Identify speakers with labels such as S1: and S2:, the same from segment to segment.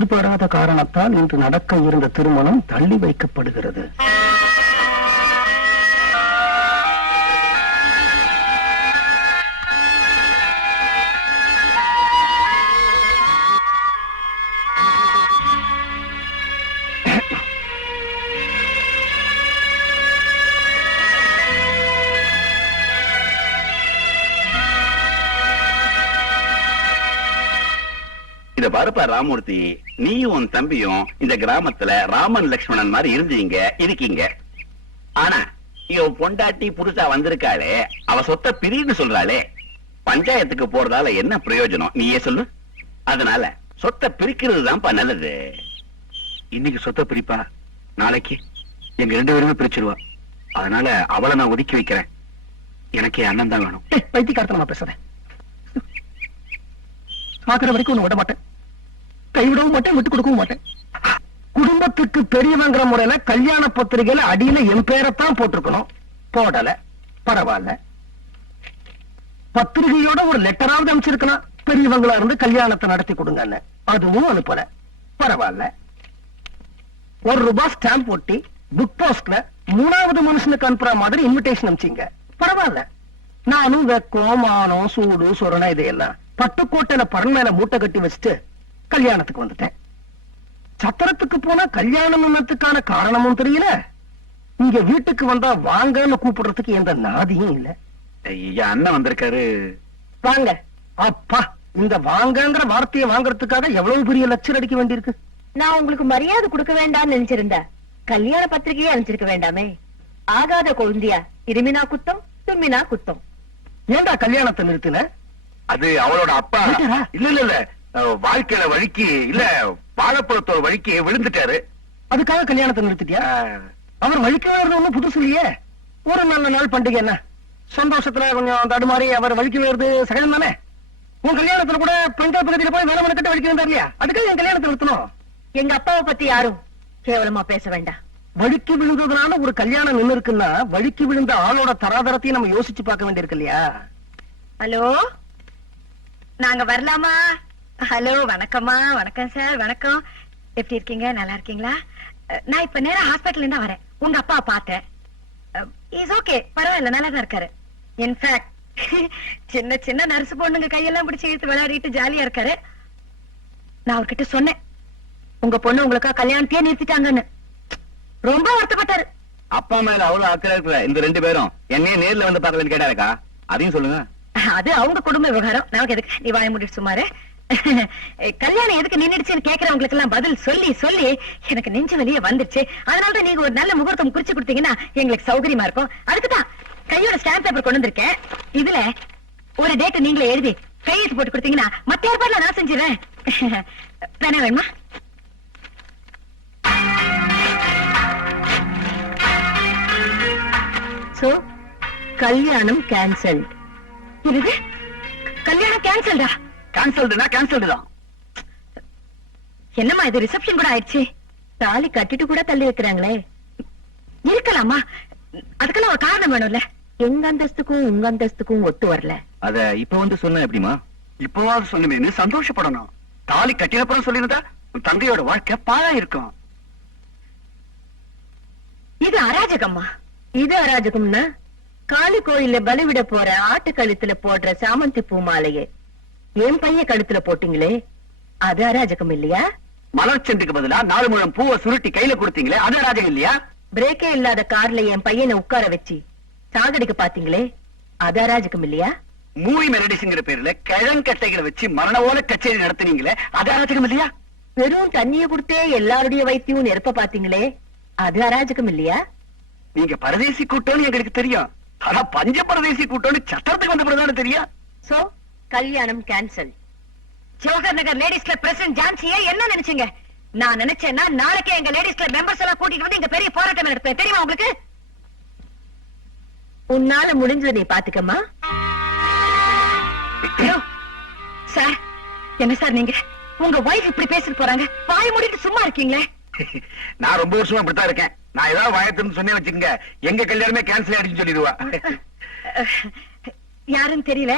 S1: எதிர்பாராத காரணத்தால் இன்று நடக்க இருந்த திருமணம் தள்ளி வைக்கப்படுகிறது.
S2: இத பாருப்பா ராமூர்த்தி. நீயும் உன் தம்பியும் இந்த கிராமத்துல ராமன் லக்ஷ்மணன் மாதிரி இருந்தீங்க இருக்கீங்க. ஆனா இவ பொண்டாட்டி புதுசா வந்திருக்காளே அவ சொத்த பிரின்னு சொல்றாளே. பஞ்சாயத்துக்கு போறதால என்ன பிரயோஜனம்? நீயே சொல்லு. அதனால சொத்தை பிரிக்கிறது தான்ப்பா நல்லது.
S1: இன்னைக்கு சொத்த பிரிப்பா? நாளைக்கு. எங்க ரெண்டு பேருமே பிரிச்சிருவா. அதனால அவளை நான் ஒதுக்கி வைக்கிறேன். எனக்கு என் அண்ணன் தான் வேணும். வைத்தியக்காரத்தனமா பேசுறேன் சாக்குற வரைக்கும் ஒண்ணு விட மாட்டேன். கைவிடவும் மாட்டேன் விட்டு கொடுக்கவும் மாட்டேன். குடும்பத்துக்கு பெரியவங்கிற முறையில கல்யாண பத்திரிகையில அடியில என் பேரைத்தான் போட்டிருக்கணும். போடல பரவாயில்ல. பத்திரிகையோட ஒரு லெட்டராவது அனுப்பிச்சிருக்கணும் பெரியவங்களா இருந்து கல்யாணத்தை நடத்தி கொடுங்க அதுவும் அனுப்பல பரவாயில்ல. ஒரு ரூபாய் ஸ்டாம்ப் ஒட்டி புக் போஸ்ட்ல மூணாவது மனுஷனுக்கு அனுப்புற மாதிரி இன்விடேஷன் அனுப்பிச்சிங்க. பரவாயில்ல. நானும் வெக்கம் மானம் சூடு சொரணை இதையெல்லாம் பட்டுக்கோட்டையில பரன் மேல மூட்டை கட்டி வச்சுட்டு கல்யாணத்துக்கு வந்துட்டேன். சத்திரத்துக்கு போனா கல்யாணம் என்னத்துக்கான காரணமும் தெரியல. இங்க வீட்டுக்கு வந்தா வாங்கன்னு கூப்பிடுறதுக்கு எந்த நாதியும் இல்ல.
S2: ஐயா அண்ணன் வந்திருக்காரு.
S1: வாங்க. அப்பா இந்த வாங்கங்கிற வார்த்தையை வாங்குறதுக்காக எவ்வளவு பெரிய லட்சம் அடிக்க வேண்டியிருக்கு?
S3: நான் உங்களுக்கு மரியாதை கொடுக்க வேண்டாம்னு நினைச்சிருந்தா கல்யாண பத்திரிகையே அனுப்பிச்சிருக்க வேண்டாமே. ஆகாத கொழுந்தியா இருமினா குத்தம் தும்மினா குத்தம்.
S1: ஏன்டா கல்யாணத்தை நிறுத்தின?
S2: அது அவளோட அப்பா? இல்ல இல்ல. வாழ்க்கையில வழிக்கு இல்ல வாழைப்பழத்தோட வழிக்கு விழுந்துட்டாரு.
S1: அதுக்காக கல்யாணத்தை நிறுத்திட்டியா? அவர் வழிக்க ஒண்ணும் புதுசு இல்லையே? ஒரு நல்ல நாள் பண்டிகை என்ன? சந்தோஷத்துல கொஞ்சம் தடுமாறி அவர் வலிக்கு வருது சகஜம் தானே? உன் கல்யாணத்துல கூட பெண்கள் பகுதியில போய் வேலை கட்ட வலிக்க வந்தார் இல்லையா? அதுக்காக என் கல்யாணத்தை நிறுத்தணும்.
S3: எங்க அப்பாவை பத்தி யாரும் கேவலமா பேச வேண்டாம்.
S1: வழிக்கு விழுந்ததுனால ஒரு கல்யாணம் நின்னு இருக்குன்னா வழிக்கு விழுந்த ஆளோட தராதரத்தையும் நம்ம யோசிச்சு பார்க்க வேண்டியிருக்கு இல்லையா?
S3: ஹலோ? நாங்க வரலாமா? ஹலோ வணக்கம்மா. வணக்கம் சார். வணக்கம். எப்படி இருக்கீங்க? நல்லா இருக்கீங்களா? நான் இப்ப நேரா ஹாஸ்பிட்டல் இருந்தா வரேன். உங்க அப்பா பார்த்தேன். இஸ் ஓகே பரவாயில்ல நல்லா தான் இருக்காரு. இன்ஃபேக்ட் சின்ன சின்ன நர்ஸ் பொண்ணுங்க கையெல்லாம் பிடிச்சு இழுத்து விளையாடிட்டு ஜாலியா இருக்காரு. நான் அவர்கிட்ட சொன்னேன். உங்க பொண்ணு உங்களுக்கா கல்யாணத்தையே நிறுத்திட்டாங்கன்னு. ரொம்ப வருத்தப்பட்டாரு.
S2: அப்பா மேல அவ்வளவு அக்கறை இருக்கிற இந்த ரெண்டு பேரும். என்னையே நேர்ல வந்து பார்க்கலன்னு கேட்டாருக்கா? அதையும் சொல்லுங்க.
S3: அது அவங்க குடும்ப விவகாரம். நமக்கு எதுக்கு? நீ வாய மூடிட்டு சுமாரு கல்யாணம் எதுக்கு நின்னுடுச்சுன்னு கேக்குறவங்களுக்கு எல்லாம் பதில் சொல்லி சொல்லி எனக்கு நெஞ்சு வலியே வந்துருச்சு அதனாலதான் நீங்க ஒரு நல்ல முகூர்த்தம் குறிச்சு கொடுத்தீங்கன்னா எங்களுக்கு சௌகரியமா இருக்கும். அதுக்குதான் கையோட ஸ்டாம்ப் பேப்பர் கொண்டு வந்திருக்கேன். இதுல ஒரு டேட் நீங்களே எழுதி கையெழுத்து போட்டு கொடுத்தீங்கன்னா மத்த ஏற்பாடுல நான் செஞ்சிருவேன் வேணா வேணுமா? சோ கல்யாணம் கேன்சல் இது கல்யாணம் கேன்சல்டா
S1: கேன்சல்டுனா கேன்சல்டு தான்.
S3: என்னம்மா இது ரிசப்ஷன் கூட ஆயிடுச்சு? தாலி கட்டிட்டு கூட தள்ளி வைக்கிறாங்களே. இருக்கலாமா? அதுக்கெல்லாம் ஒரு காரணம் வேணும்ல. எங்க அந்தஸ்துக்கும் உங்க அந்தஸ்துக்கும் ஒத்து வரல.
S2: அத இப்ப வந்து சொன்ன எப்படிமா
S1: இப்பவாவது சொல்லுமேன்னு சந்தோஷப்படணும். தாலி கட்டினப்புறம் சொல்லியிருந்தா தங்கையோட வாழ்க்கை பாழா இருக்கும்.
S3: இது அராஜகம்மா. இது அராஜகம்னா காளி கோயில்ல பலிவிட போற ஆட்டு கழுத்துல போடுற சாமந்தி பூ மாலையே. என் பையன் கழுத்துல போட்டீங்களே? அது அராஜகம் இல்லையா?
S1: மலர் செண்டுக்கு பதிலா நாலு முழம் பூவை சுருட்டி கையில கொடுத்தீங்களே அது ராஜகம் இல்லையா?
S3: பிரேக்கே இல்லாத கார்ல என் பையனை உட்கார வச்சு சாகடிக்க பாத்தீங்களே அது அராஜகம் இல்லையா?
S1: மூவி மெலடிஸ்ங்கிற பேர்ல கிழங்கட்டைகளை வச்சு மரண ஓல கச்சேரி நடத்துனீங்களே அது அராஜகம் இல்லையா?
S3: வெறும் தண்ணிய கொடுத்தே எல்லாருடைய வைத்தியம் நெருப்ப பாத்தீங்களே அது அராஜகம் இல்லையா?
S1: நீங்க பரதேசி கூட்டம்னு எங்களுக்கு தெரியும். ஆனா பஞ்ச பரதேசி கூட்டம்னு சத்திரத்துக்கு வந்த பிறகுதானே தெரியும்.
S3: சோ கல்யாணம் cancel Jawahar Nagar ladies club president ஜான்சியே என்ன நினைச்சீங்க? நான் நினைச்சேன்னா நாளைக்கே எங்க லேடிஸ் கிளப் மெம்பர்ஸ் எல்லாம் கூட்டிட்டு வந்து இங்க பெரிய போராட்டம் நடத்துவேன். தெரியுமா உங்களுக்கு? உன்னால முடிஞ்சதை நீ பாத்துக்கம்மா. சார் என்ன சார் நீங்க? உங்க வைஃப் இப்படி பேசிட்டு போறாங்க. வாய் மூடிட்டு சும்மா இருக்கீங்களே.
S2: நான் ரொம்ப வருஷமா இப்படித்தான் இருக்கேன். நான் ஏதாவது வாயத்துன்னு சொன்னே வச்சுக்கோங்க. எங்க கல்யாணமே கேன்சல் ஆயிடுச்சுன்னு சொல்லிடுவா.
S3: யாருன்னு தெரியல.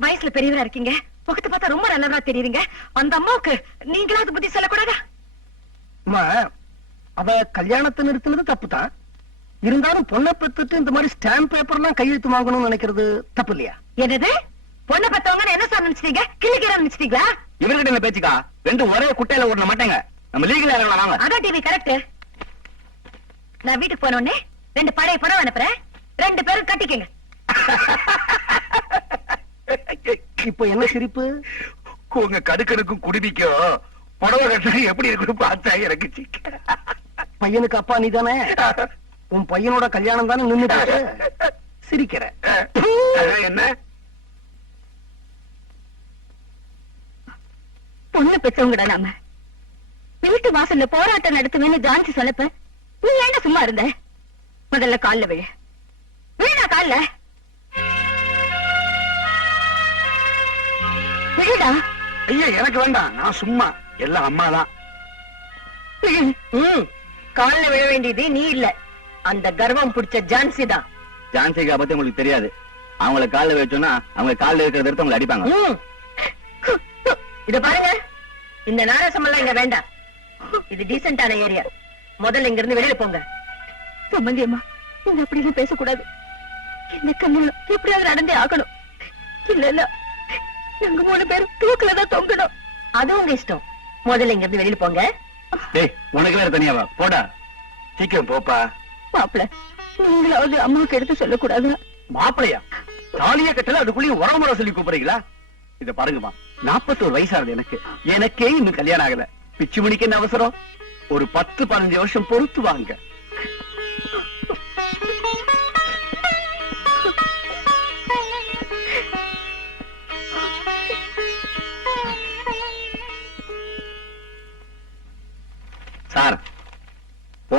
S3: வயசுல பெரியவரா இருக்கீங்க? முகத்தை பார்த்தா ரொம்ப நல்லவரா தெரியுறீங்க அந்த அம்மாவுக்கு நீங்களாவது புத்தி சொல்லக்கூடாதா?
S1: அம்மா அவ கல்யாணத்தை நிறுத்தினது தப்பு தான் இருந்தாலும் பொண்ணை பெத்துட்டு இந்த மாதிரி ஸ்டாம்ப் பேப்பர்லாம் கையெழுத்து வாங்கணும்னு நினைக்கிறது தப்பு இல்லையா?
S3: என்னது? பொண்ணை பத்தவங்க என்ன சார் நினைச்சிட்டீங்க? கிள்ளிக்கிற நினைச்சிட்டீங்களா?
S2: இவர்கிட்ட என்ன பேச்சுக்கா? ரெண்டு ஒரே குட்டையில ஓட மாட்டாங்க. நம்ம லீகல் இறங்கலாம் வாங்க.
S3: அதான் டிவி கரெக்ட் நான் வீட்டுக்கு போன உடனே ரெண்டு பழைய படம் அனுப்புறேன். ரெண்டு பேரும் கட்டிக்கங்க.
S1: இப்போ என்ன சிரிப்பு?
S2: உங்க கடுக்கனுக்கும் குடுமிக்கும் புடவை கட்டினா எப்படி இருக்குன்னு பார்த்தா எனக்கு சிக்க.
S1: பையனுக்கு அப்பா நீ தானே உன் பையனோட கல்யாணம் தானே நின்னுட்டு சிரிக்கிற.
S2: என்ன?
S3: பொண்ணு பெற்றவங்கடா நாம. வீட்டு வாசல்ல போராட்டம் நடத்துவேன்னு ஜான்சி சொன்னப்ப நீ என்ன சும்மா இருந்த? முதல்ல கால்ல விழ. விழுடா கால்ல. விழுடா
S2: ஐயா எனக்கு வேண்டாம். நான் சும்மா. எல்லாம் அம்மா தான்
S3: ம். கால்ல விழ வேண்டியது நீ இல்ல. அந்த கர்வம் புடிச்ச ஜான்சி தான்.
S2: ஜான்சிகா பத்தி உங்களுக்கு தெரியாது. அவங்கள கால்ல வச்சோன்னா அவங்க கால்ல இருக்கிறத எடுத்து அவங்களை அடிப்பாங்க.
S3: ம். இத பாருங்க. இந்த நாரசம் எல்லாம் இங்க வேண்டாம். இது டீசென்டான ஏரியா. முதல்ல இங்க இருந்து வெளியில போங்க. சம்பந்தி அம்மா நீங்க அப்படி எல்லாம் பேசக்கூடாது. இந்த கல்யாணம் எப்படியாவது நடந்தே ஆகணும். இல்ல இல்ல எங்க மூணு பேரும் தூக்குல தான் தொங்கணும். அது உங்க இஷ்டம். முதல்ல இங்க இருந்து வெளியில போங்க.
S2: டேய் உனக்கு வேற தனியாவா போடா. சீக்கிரம் போப்பா.
S3: மாப்பிள நீங்களாவது அம்மாவுக்கு எடுத்து சொல்லக்கூடாது?
S2: மாப்பிளையா? தாலிய கட்டல அதுக்குள்ளேயும் உரமுறை சொல்லி கூப்பிடுறீங்களா? இத பாருங்கம்மா. நாற்பத்தோரு வயசாகுது எனக்கு. எனக்கே இன்னும் கல்யாணம் ஆகல. பிச்சு மணிக்கு என்ன அவசரம்? ஒரு பத்து பதினஞ்சு வருஷம் பொறுத்து வாங்க.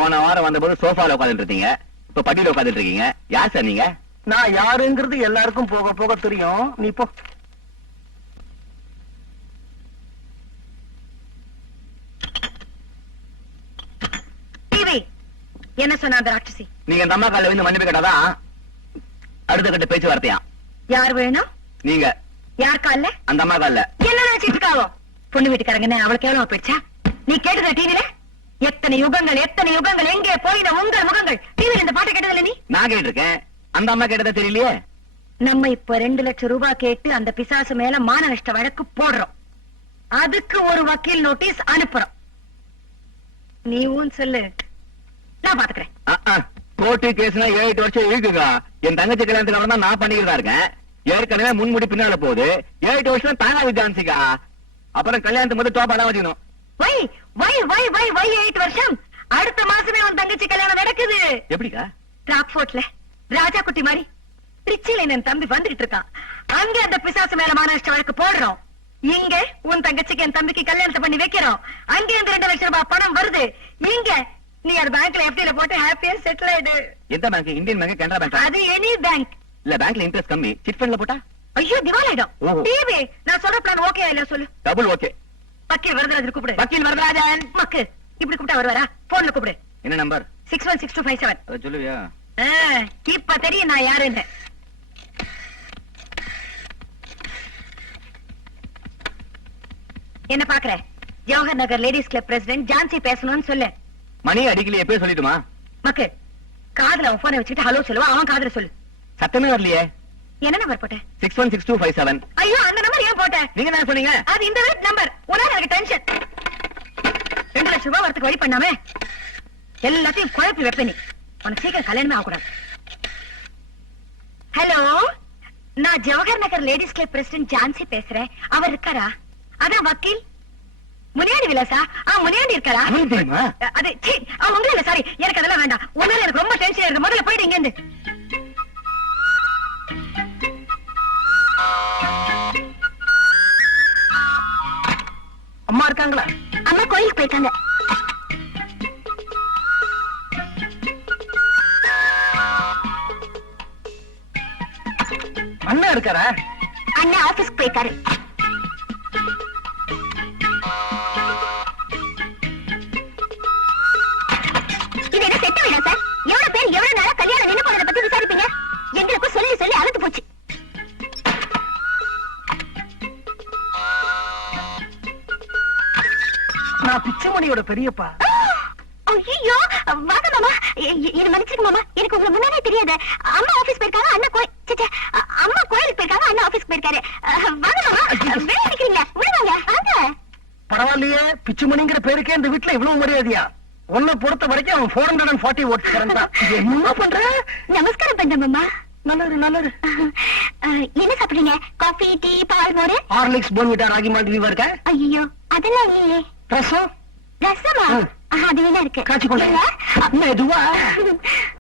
S2: போன வாரம் வந்தபோது சோஃபால உட்காந்துட்டு இருந்தீங்க இப்ப படியில உட்காந்துட்டு இருக்கீங்க யார் சார் நீங்க?
S1: நான் யாருங்கிறது எல்லாருக்கும் போக போக தெரியும். நீ போ.
S3: டிவி. என்ன சொன்ன அந்த ராட்சசி?
S2: நீங்க இந்த அம்மா கால வந்து மன்னிப்பு கேட்டாதான் அடுத்த கட்ட பேச்சுவார்த்தையா?
S3: யார் வேணும்?
S2: நீங்க.
S3: யார் கால்ல?
S2: அந்த அம்மா கால
S3: என்ன நினைச்சிட்டு இருக்காவோ பொண்ணு வீட்டுக்காரங்க அவளுக்கு எவ்வளவு போயிடுச்சா? நீ கேட்டத டிவில எத்தனை யுகங்கள் எத்தனை யுகங்கள் எங்கே போயின உங்கள் முகங்கள்? டிவில இந்த பாட்டை கேட்டதில்ல நீ?
S2: நான் கேட்டிருக்கேன். அந்த அம்மா கேட்டதா தெரியலையே?
S3: நம்ம இப்ப ரெண்டு லட்சம் ரூபாய் கேட்டு அந்த பிசாசு மேல மான நஷ்ட வழக்கு போடுறோம். அதுக்கு ஒரு வக்கீல் நோட்டீஸ் அனுப்புறோம். நீ ஊன் சொல்லு. நான் பாத்துக்கிறேன்.
S2: கோர்ட்டு கேஸ்னா ஏழு எட்டு வருஷம் இருக்குங்க என் தங்கச்சி கல்யாணத்துக்கு அப்புறம் தான் நான் பண்ணிக்கிறதா இருக்கேன். ஏற்கனவே முன்முடி பின்னால போகுது. ஏழு எட்டு வருஷம் தாங்காது ஜான்சிகா அப்புறம் கல்யாணத்துக்கு மட்டும் டோப் அடம் வச்சுக்கணும்.
S3: வை வை வை வை வை எயிட் வருஷம். அடுத்த மாசமே உன் தங்கச்சி கல்யாணம் நடக்குது.
S2: எப்படிக்கா?
S3: ராக்ஃபோர்ட்ல ராஜா குட்டி மாதிரி. திருச்சியில என் தம்பி வந்துகிட்டு இருக்கான். அங்க அந்த பிசாசு மேல மானஷ்ட வழக்கு போடுறோம். இங்க உன் தங்கச்சிக்கு என் தம்பிக்கு கல்யாணத்தை பண்ணி வைக்கிறோம். அங்க இருந்து ரெண்டு லட்சம் ரூபாய் பணம் வருது. இங்க நீ அது பேங்க்ல எஃப்டில போட்டு ஹாப்பியா செட்டில் ஆயிடு.
S2: எந்த bank Indian bank Canara bank
S3: அது எனி பேங்க்
S2: இல்ல பேங்க்ல இன்ட்ரெஸ்ட் கம்மி. சிட் ஃபண்ட்ல போட்டா?
S3: ஐயோ திவால் ஆயிடும். டிவி நான் சொல்ற பிளான் ஓகே இல்ல சொல்லு?
S2: டபுள் ஓகே
S3: வக்கீல் வரதராஜர் கூப்பிடு.
S2: வக்கீல் வரதராஜன்!
S3: மக்கு இப்படி கூப்பிட்டா வருவாரா? போன்ல கூப்பிடு.
S2: என்ன number?
S3: Six one six two five seven
S2: அதை சொல்லுவியா?
S3: இப்ப தெரியும் நான் யாருன்னு என்ன பாக்குற Jawahar Nagar ladies club president Jhansi பேசணும்னு சொல்லு.
S2: மணி அடிக்கலையே எப்பயே சொல்லிட்டுமா?
S3: மக்கு காதுல அவன் போனை வச்சுட்டு ஹலோ சொல்லுவா அவன் காதுல சொல்லு.
S2: சத்தமே வரலையே.
S3: என்ன நம்பர் போட்ட?
S2: Six one six two five seven
S3: ஐயோ அந்த நம்பர் ஏன் போட்ட
S2: நீங்க என்ன சொன்னீங்க?
S3: அது இந்த நம்பர் உனால எனக்கு டென்ஷன் ரெண்டு லட்சம் ரூபாய் வரத்துக்கு வழி பண்ணாம எல்லாத்தையும் குழப்பி வைப்ப நீ. உனக்கு சீக்கிரம் கல்யாணமே ஆகக்கூடாது. ஹலோ நான் Jawahar Nagar ladies club president Jhansi பேசுறேன். அவர் இருக்காரா? அதான் வக்கீல். முனியாண்டி விலாசா? ஆ முனியாண்டி இருக்காரா? அது சீ உங்க இல்ல சாரி எனக்கு அதெல்லாம் வேண்டாம். உண்மையில எனக்கு ரொம்ப டென்ஷன் இருக்கு முதல்ல போயிடு இங்க இருந்து
S1: அம்மா இருக்காங்களா?
S3: அம்மா கோயிலுக்கு போயிருக்காங்க
S1: அண்ணா இருக்காரா?
S3: அண்ணா ஆபீஸ்க்கு போயிருக்காரு
S1: நான் பிச்சைமணியோட பெரியப்பா.
S4: ஐயோ வாங்க மாமா. இது மன்னிச்சிருங்க மாமா. எனக்கு உங்களை முன்னாடியே தெரியாது. அம்மா ஆபீஸ் போயிருக்காங்க அண்ணா கோயில். ச்சே, ச்சே, அ- அம்மா கோயிலுக்கு போயிருக்காங்க அண்ணா ஆபீஸ் போயிருக்காரு. வாங்க மாமா. வெளியே நிக்கிறீங்க உள்ள வாங்க. வாங்க.
S1: பரவாயில்லையே பிச்சுமணிங்கிற பேருக்கே இந்த வீட்டுல இவ்வளவு மரியாதையா? உன்னை பொறுத்த வரைக்கும் அவன் four hundred and forty oats என்ன பண்ற?
S4: நமஸ்காரம் பண்றேன் மாமா.
S1: நல்லது நல்லது.
S4: என்ன சாப்பிடுறீங்க? காஃபி டீ பால் மோரு?
S1: Horlicks Bournvita ragi malt Viva இருக்க?
S4: ஐயோ அதெல்லாம் இல்லையே.
S1: ரசம்
S4: ரசமா அது என்ன இருக்கு.
S1: காய்ச்சி கொண்டு. மெதுவா.